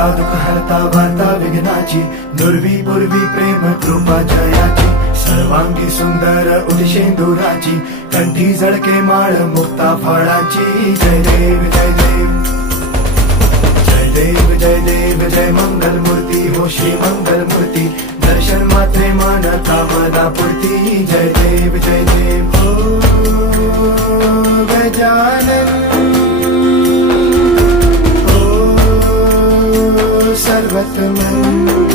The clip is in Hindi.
हरता दुःख हरता वार्ता विघ्नाची, दुर्वी पूर्वी प्रेम कृपा जयाची, सर्वांगी सुंदर उदिशेंदुराची, कंठी झळके माळ मुक्ता फळाची. जय देव जय देव जय देव जय देव जय मंगल मूर्ती हो श्री मंगल मूर्ती, दर्शन मात्रे मन कामना पूर्ती. जय देव जय देव हो गजानन हो सर्वतमन.